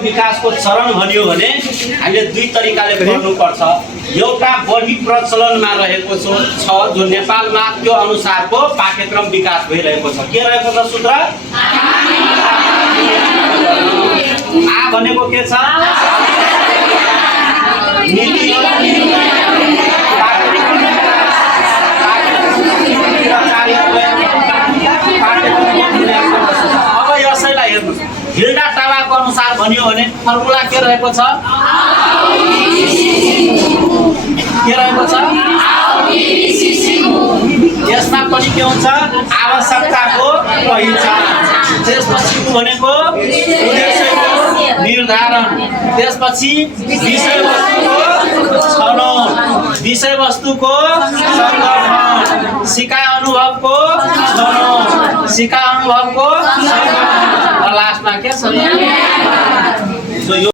विकासको चरण भन्यो भने हामीले दुई तरिकाले गर्नुपर्छ। एउटा बढी प्रचलनमा रहेको छ जो नेपालमा त्यो अनुसारको पाठ्यक्रम विकास भइरहेको छ। के रहेको छ सूत्र? आ भनेको के छ? नीति अब यसैलाई हेर्नुहोस्, हिल्डा टावाको अनुसार भन्यो भने फर्मुला के रहेको छ? के रहेको छ? यसमा पनि के हुन्छ? आवश्यकताको पहिचान, त्यसपछि भनेको उद्देश्यको निर्धारण, त्यसपछि विषयवस्तुको छनौट, विषयवस्तुको सङ्गठन, सिकाइ अनुभवको छनौट, सिकाइ अनुभवको सङ्गठन र लास्टमा के छ?